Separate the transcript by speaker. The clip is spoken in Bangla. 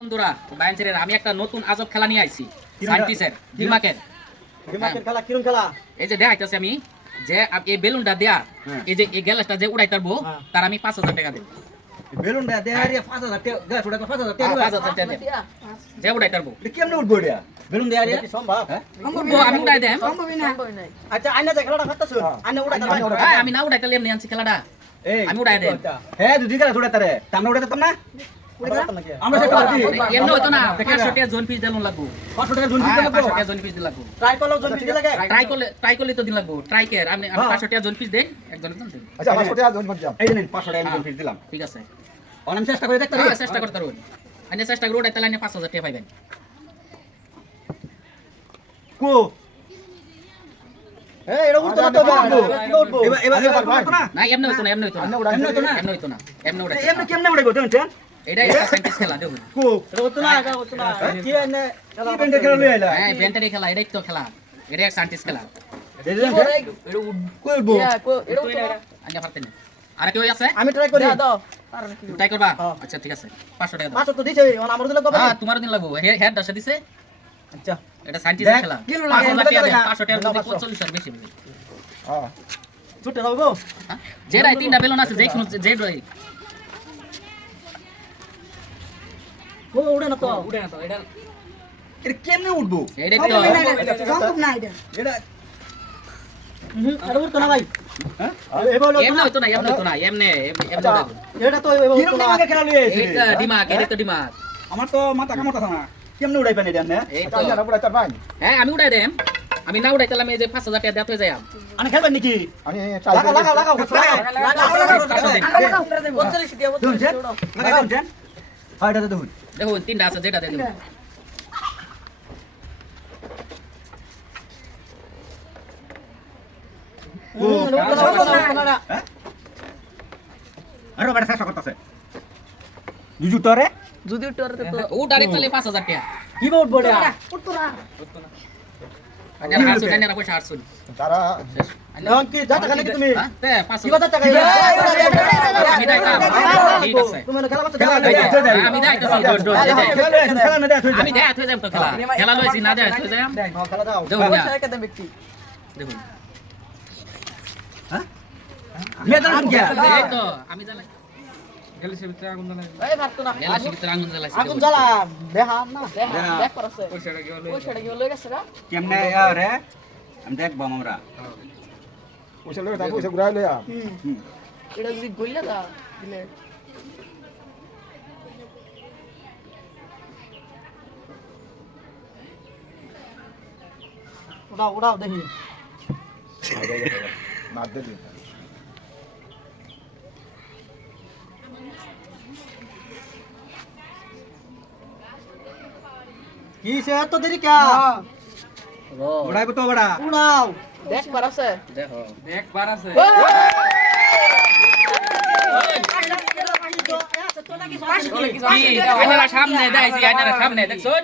Speaker 1: বন্ধুরা বায়ানচেরের আমি একটা নতুন আজব খেলা নিয়ে আইছি? সাইন্টিস্টের দিমাকের
Speaker 2: দিমাগের খেলা কিরম খেলা?
Speaker 1: এই যে দেখাইতেছি আমি যে এই বেলুনটা দেয়া
Speaker 2: হ্যাঁ।
Speaker 1: এই যে এই গ্যালাসটা যে উড়াই তারবো
Speaker 2: হ্যাঁ।
Speaker 1: তার আমি পাঁচ হাজার টাকা দেব।
Speaker 2: বেলুন দেয়া রে 5000 টাকা দেয়া ছোটা 5000 টাকা
Speaker 1: পাঁচ হাজার টাকা দেব। যে উড়াই তারবো।
Speaker 2: কেমনে উঠবো এটা? বেলুন দেয়া রে। সম্ভব? হ্যাঁ?
Speaker 1: আমি উড়াই দেম।
Speaker 2: আচ্ছা আইনা যে খেলাটা করতেছ আইনা উড়া দাও
Speaker 1: হ্যাঁ, আমি না উড়াই তাহলে এমনি আনছি খেলাটা।
Speaker 2: এই
Speaker 1: আমি উড়াই দেম।
Speaker 2: হ্যাঁ দুদি খেলা ছোটা তারে আমরা উড়া দিতাম না? আমরা সেটা করছি
Speaker 1: এমনি হইতো না পাঁচশো টাকা জোন পিস দিলাম লাগবো
Speaker 2: 500 টাকা জুন
Speaker 1: হ্যাঁ,
Speaker 2: দিতে
Speaker 1: পাঁচশো টাকা জোন পিস দিন লাগবো
Speaker 2: ট্রাই করল জুন দিতে লাগে
Speaker 1: ট্রাই করলে ট্রাই করলে তো দিন লাগবো ট্রাই কেয়ার আমি আমি
Speaker 2: হ্যাঁ।
Speaker 1: পাঁচশো টাকা জোন পিস দেন একজনের জন্য দেন
Speaker 3: আচ্ছা পাঁচশো টাকা জোন করছিলাম
Speaker 2: এই নিন 500 টাকা জুন ফিস দিলাম
Speaker 1: ঠিক আছে
Speaker 2: অনাম চেষ্টা করে দেখতে
Speaker 1: হ্যাঁ, চেষ্টা করতে পারবেন আমি চেষ্টা করে উড়াই তাহলে আপনি পাঁচ হাজার টাকা পাইবেন
Speaker 2: কো এই এটা উঠতো না তো উঠবো এবার এবার এবার না
Speaker 1: না এমনি হইতো না এমনি হইতো না
Speaker 3: এমনি উড়াই
Speaker 2: না?
Speaker 1: এমনি হইতো না এমনি
Speaker 2: কেমনে উড়াইবো দেন চেন
Speaker 1: এটাই সাইন্টিস্ট খেলা দেখুন
Speaker 2: কো? এটা না এটা উঠতো না কি এনে কি বেন্ডে খেলা লই আইলা?
Speaker 1: হ্যাঁ ভেন্টারি খেলা এটাই তো খেলা। এটাই সাইন্টিস্ট খেলা।
Speaker 2: দেন কই উঠবো
Speaker 1: আজ্ঞা পারতেন না। আর কেউ আছে?
Speaker 2: আমি ট্রাই করি।
Speaker 1: ট্রাই করবা?
Speaker 2: হ্যাঁ।
Speaker 1: আচ্ছা ঠিক আছে। পাঁচশো টাকা দাও।
Speaker 2: পাঁচশো তো দিছে আমার দিলে কবে?
Speaker 1: হ্যাঁ তোমার দিন লাগবো। হেড দিছে?
Speaker 2: আচ্ছা।
Speaker 1: এটা সাইন্টিস্ট খেলা।
Speaker 2: কিলো
Speaker 1: পাঁচ
Speaker 2: লাগে,
Speaker 1: হাজার টাকা বেশি
Speaker 3: হ্যাঁ
Speaker 2: ছুটে যাব গো?
Speaker 1: তিনটা বেলুন আছে যে
Speaker 2: ও উড়ে না তো
Speaker 1: উঠে না তো এটা
Speaker 2: এটা কেমনে উঠবো এটা না হ্যাঁ
Speaker 3: আচ্ছা।
Speaker 2: এটা উঠতো না আমার তো মাথা না কেমনে উড়াই পানি দেন
Speaker 3: আচ্ছা
Speaker 1: হ্যাঁ আমি উঠাই দেম আমি না উঠাই তাহলে এই যে পাঁচ হাজার টাকা দেওয়া হয়ে যায়
Speaker 2: আনে খেলবেন নাকি
Speaker 3: আমি
Speaker 2: দেখুন হয়
Speaker 1: তিনটা আছে যেটা দেখুন
Speaker 2: ও হ্যাঁ? আরে বাড়া চেষ্টা করতেছে। জুজু তোরে?
Speaker 1: ও ডাইরেক্ট চলে পাঁচ হাজার টাকা।
Speaker 2: কি বোর্ড বোর্ডে
Speaker 1: আগে আটশো টাকা পয়সা
Speaker 2: তুমি?
Speaker 1: হ্যাঁ? আমি যাইতাম ঠিক আছে
Speaker 2: তুমি খেলা করতে
Speaker 3: খেলা
Speaker 2: যাও
Speaker 3: দেখো,
Speaker 1: হ্যাঁ, আমি যাইতাছি ডোর ডোর
Speaker 2: খেলা খেলা না দেয় তুই
Speaker 1: আমি দেয়া থয়ে যাম তো খেলা খেলা লইছি না দেয়া থয়ে যাম
Speaker 2: খেলা দাও
Speaker 1: দেখুন না দেখুন
Speaker 2: মেদান কি
Speaker 1: এই তো আমি জানাই গ্যালাসির ভিতরে আগুন জ্বালাইছি
Speaker 2: আগুন জ্বালা দেখা না কেমনে রে আমি দেখব আমরা
Speaker 3: পয়সা লয়ে তারপর পয়সা ঘুরাই লইয়া
Speaker 4: এটা যদি গইলা দা দিলে
Speaker 2: উড়াও উড়াও দেখি
Speaker 3: না দিদি
Speaker 2: কি সে এত দেরি কে? উড়াইবো তো বড়া। উড়াও।
Speaker 4: দেখ পারাছে
Speaker 1: দেখো একবার আছে। সামনে দেখাইছি আইনারা সামনে দেখছুন